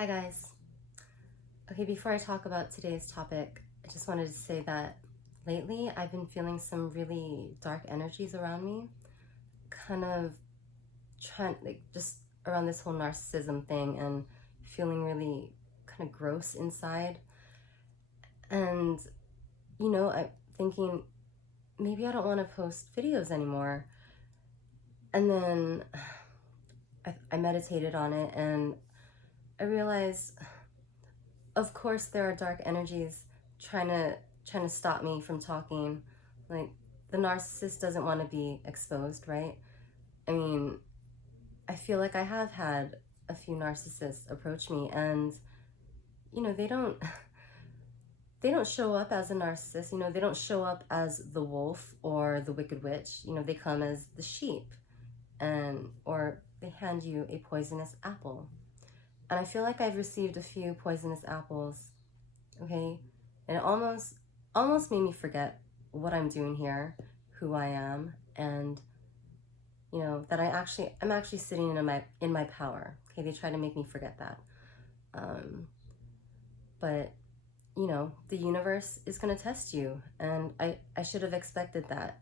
Hi guys. Okay, before I talk about today's topic, I just wanted to say that lately I've been feeling some really dark energies around me, kind of just around this whole narcissism thing and feeling really kind of gross inside. And, I'm thinking maybe I don't want to post videos anymore. And then I meditated on it and I realized, of course, there are dark energies trying to stop me from talking. Like, the narcissist doesn't want to be exposed, right? I mean, I feel like I have had a few narcissists approach me, and they don't they don't show up as a narcissist. They don't show up as the wolf or the wicked witch. They come as the sheep, and or they hand you a poisonous apple. And I feel like I've received a few poisonous apples, okay? And it almost made me forget what I'm doing here, who I am, and that I'm actually sitting in my power. Okay, they try to make me forget that. But the universe is going to test you, and I should have expected that.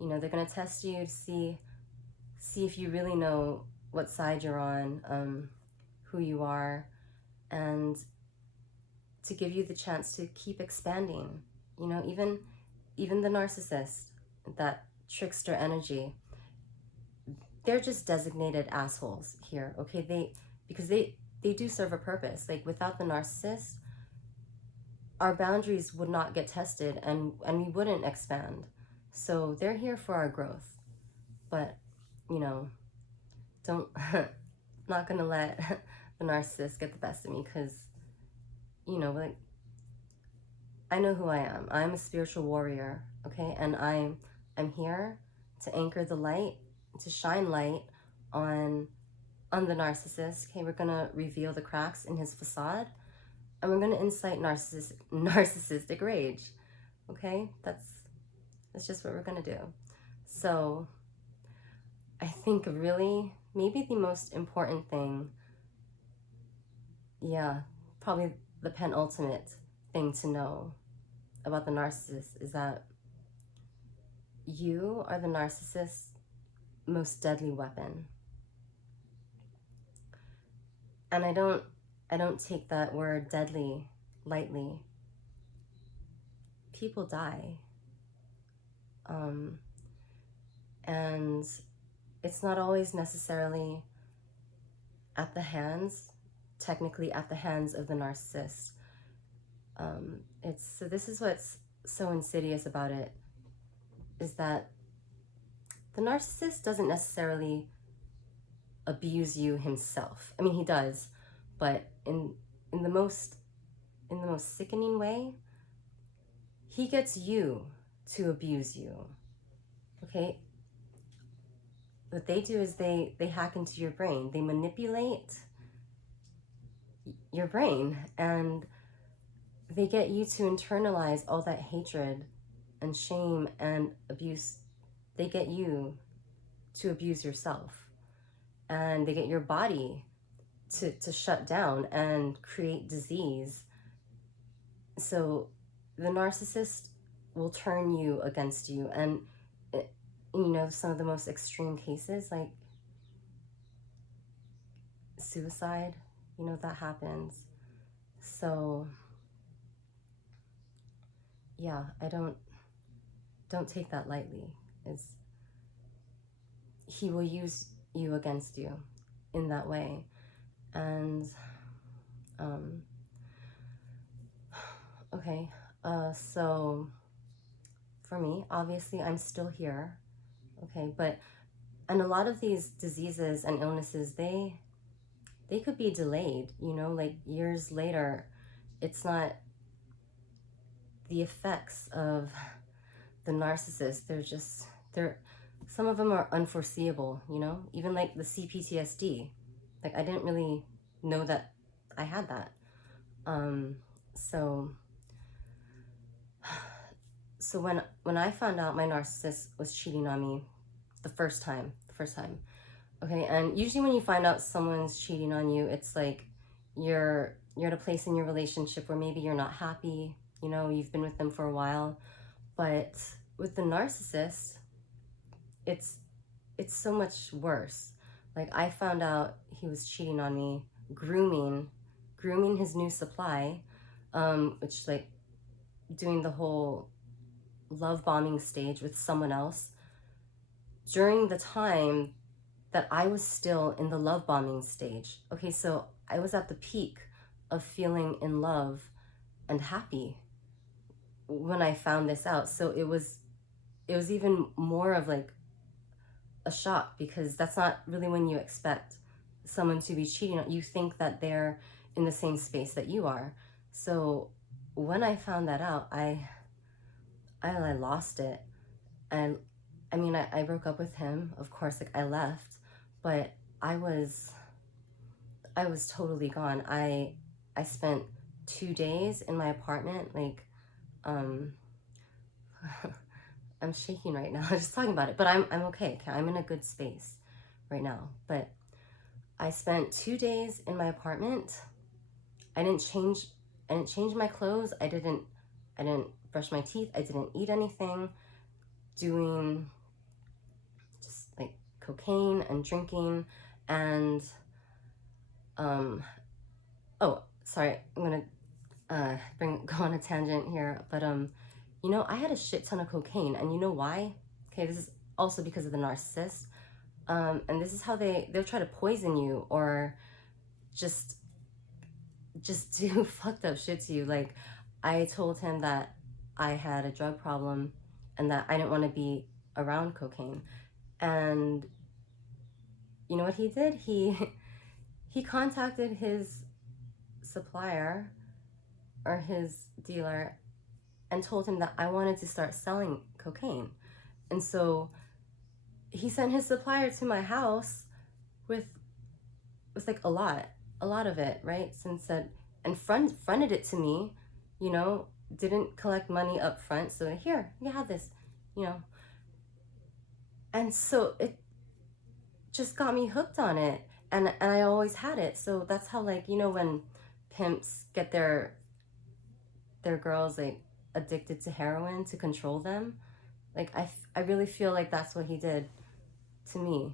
They're going to test you to see if you really know what side you're on, who you are, and to give you the chance to keep expanding. Even the narcissist, that trickster energy, they're just designated assholes here, okay? Because they do serve a purpose. Like, without the narcissist, our boundaries would not get tested, and we wouldn't expand. So they're here for our growth. But don't not gonna let the narcissist get the best of me, because like, I know who I am. I'm a spiritual warrior, okay? And I'm here to anchor the light, to shine light on the narcissist. Okay, we're gonna reveal the cracks in his facade, and we're gonna incite narcissistic rage. Okay, that's just what we're gonna do. So I think really maybe the most important thing, probably the penultimate thing to know about the narcissist, is that you are the narcissist's most deadly weapon. And I don't take that word deadly lightly. People die. And it's not always necessarily technically at the hands of the narcissist. So this is what's so insidious about it, is that the narcissist doesn't necessarily abuse you himself. I mean, he does, but in the most sickening way, he gets you to abuse you. Okay? What they do is they hack into your brain. They manipulate your brain, and they get you to internalize all that hatred and shame and abuse. They get you to abuse yourself, and they get your body to shut down and create disease. So the narcissist will turn you against you, and some of the most extreme cases, like suicide, that happens. So yeah, I don't take that lightly. He will use you against you in that way. And okay, so for me, obviously I'm still here, okay, and a lot of these diseases and illnesses, they could be delayed, like years later. It's not the effects of the narcissist. Some of them are unforeseeable, even like the CPTSD. Like, I didn't really know that I had that. So when I found out my narcissist was cheating on me the first time, okay, and usually when you find out someone's cheating on you, it's like, you're at a place in your relationship where maybe you're not happy, you know, you've been with them for a while. But with the narcissist, it's it's so much worse. Like, I found out he was cheating on me, grooming his new supply, which, like, doing the whole love bombing stage with someone else during the time that I was still in the love bombing stage. Okay, so I was at the peak of feeling in love and happy when I found this out. So it was even more of like a shock, because that's not really when you expect someone to be cheating on you. Think that they're in the same space that you are. So when I found that out, I lost it. And I mean, I broke up with him, of course. Like, I left, but I was totally gone. I spent 2 days in my apartment, like, um I'm shaking right now just talking about it, but I'm okay. I'm in a good space right now. But I spent 2 days in my apartment. I didn't change my clothes. I didn't brush my teeth. I didn't eat anything. Doing just like cocaine and drinking. And oh, sorry, I'm gonna go on a tangent here, but you know, I had a shit ton of cocaine, and you know why? Okay, this is also because of the narcissist. And this is how they'll try to poison you, or just do fucked up shit to you. Like, I told him that I had a drug problem and that I didn't want to be around cocaine. And you know what he did? He contacted his supplier or his dealer and told him that I wanted to start selling cocaine. And so he sent his supplier to my house with like a lot of it, right? Since that, and fronted it to me, you know, didn't collect money up front. So, here, you have this, you know. And so it just got me hooked on it, and I always had it. So that's how, like, you know, when pimps get their girls, like, addicted to heroin to control them. Like, I really feel like that's what he did to me,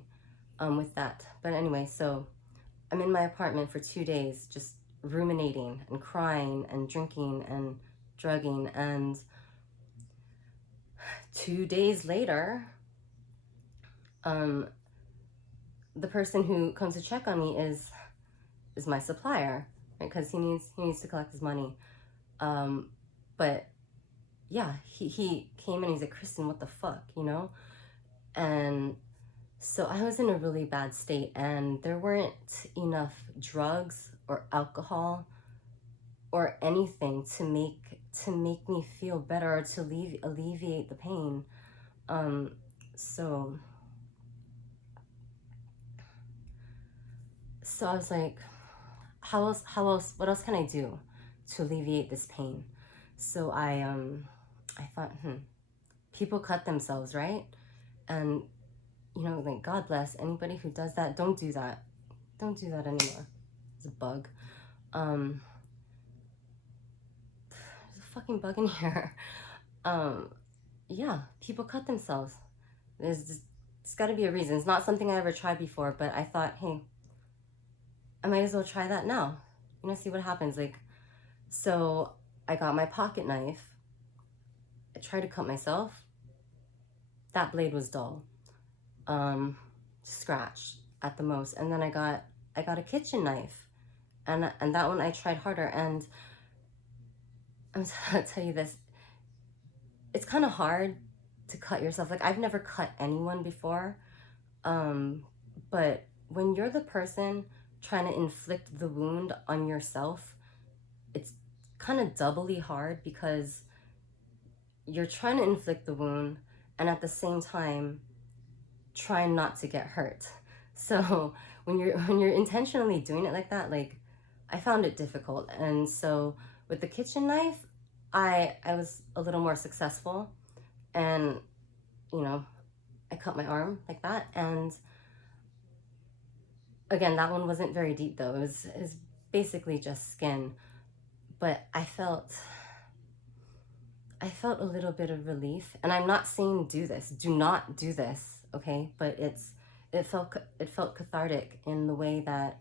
with that. But anyway, so I'm in my apartment for 2 days, just ruminating and crying and drinking and drugging. And 2 days later, the person who comes to check on me is my supplier, right? Because he needs to collect his money. But yeah, he came and he's like, Kristen, what the fuck, you know? And so I was in a really bad state, and there weren't enough drugs or alcohol or anything to make me feel better, or to alleviate the pain. So I was like, how else, what else can I do to alleviate this pain? So I thought, people cut themselves, right? And, you know, like, God bless anybody who does that. Don't do that. Don't do that anymore. It's a bug. There's a fucking bug in here. Yeah, people cut themselves. There's got to be a reason. It's not something I ever tried before, but I thought, hey, I might as well try that now. You know, see what happens. Like, so I got my pocket knife. I tried to cut myself. That blade was dull. Scratched at the most. And then I got a kitchen knife, and that one I tried harder. And I'm gonna tell you this, it's kind of hard to cut yourself. Like, I've never cut anyone before, but when you're the person trying to inflict the wound on yourself, it's kind of doubly hard, because you're trying to inflict the wound and at the same time trying not to get hurt. So when you're intentionally doing it like that, like, I found it difficult. And so with the kitchen knife, I was a little more successful, and, you know, I cut my arm like that. And again, that one wasn't very deep though. It was basically just skin. But I felt a little bit of relief. And I'm not saying do this, do not do this, okay? But it felt cathartic in the way that,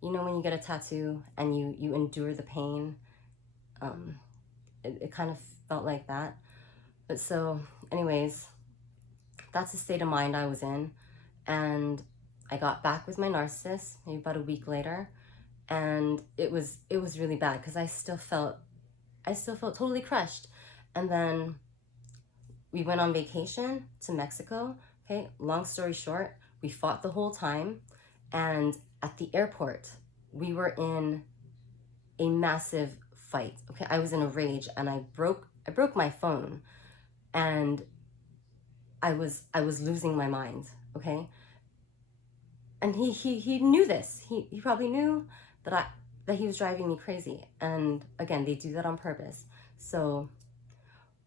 you know, when you get a tattoo and you endure the pain, it kind of felt like that. But so anyways, that's the state of mind I was in. And I got back with my narcissist maybe about a week later, and it was really bad because I still felt totally crushed. And then we went on vacation to Mexico. Okay, long story short, we fought the whole time, and at the airport we were in a massive fight. Okay, I was in a rage, and I broke my phone, and I was losing my mind. Okay, and he knew this. He probably knew that he was driving me crazy. And again, they do that on purpose. So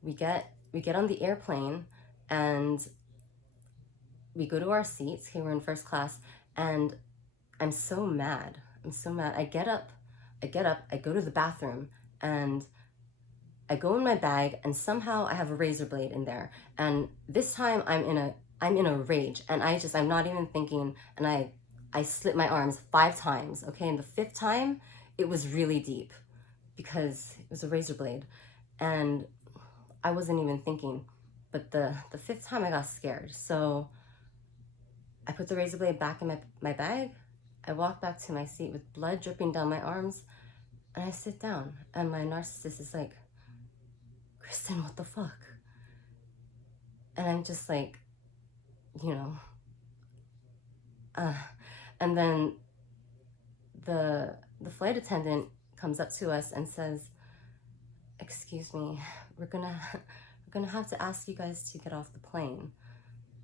we get on the airplane, and we go to our seats. Okay, we're in first class, and I'm so mad. I get up, I go to the bathroom, and I go in my bag, and somehow I have a razor blade in there. And this time I'm in a rage, and I'm not even thinking, and I slit my arms 5 times, okay? And the 5th time, it was really deep because it was a razor blade, and I wasn't even thinking. But the 5th time I got scared. So I put the razor blade back in my bag. I walk back to my seat with blood dripping down my arms, and I sit down, and my narcissist is like, Kristen, what the fuck? And I'm just like, you know, and then the flight attendant comes up to us and says, excuse me, we're gonna have to ask you guys to get off the plane.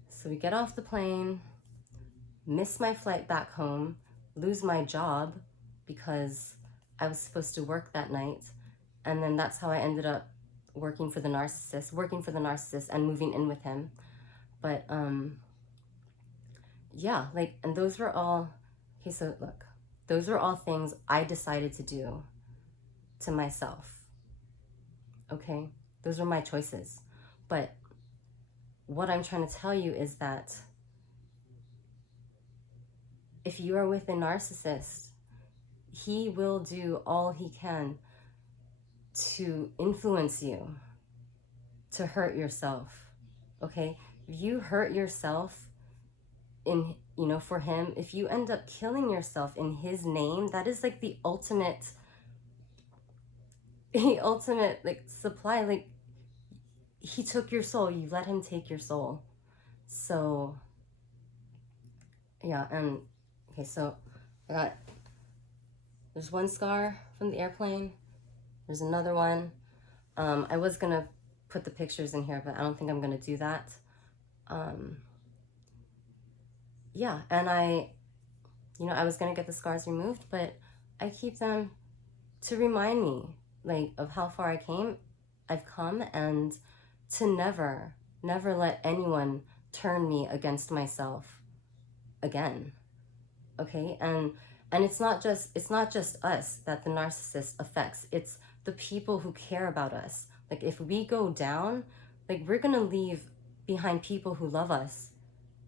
So we get off the plane, miss my flight back home, lose my job because I was supposed to work that night. And then that's how I ended up working for the narcissist and moving in with him. But yeah, like, and those were all, okay, so look, those were all things I decided to do to myself. Okay, those were my choices. But what I'm trying to tell you is that if you are with a narcissist, he will do all he can to influence you to hurt yourself. Okay, if you hurt yourself in, you know, for him, if you end up killing yourself in his name, that is like the ultimate like supply. Like, he took your soul, you let him take your soul. So yeah. And okay, so there's one scar from the airplane, there's another one. I was gonna put the pictures in here, but I don't think I'm gonna do that. Yeah, and I was gonna get the scars removed, but I keep them to remind me, like, of how far I've come, and to never let anyone turn me against myself again. Okay, and it's not just us that the narcissist affects. It's the people who care about us. Like, if we go down, like, we're gonna leave behind people who love us.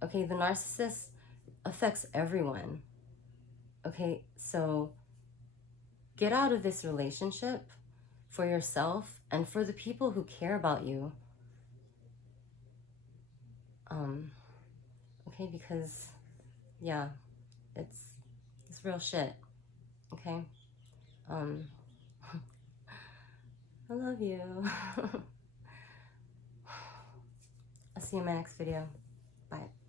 Okay, the narcissist affects everyone. Okay, so get out of this relationship for yourself and for the people who care about you. Okay, because yeah, it's real shit. Okay, I love you. I'll see you in my next video. Bye.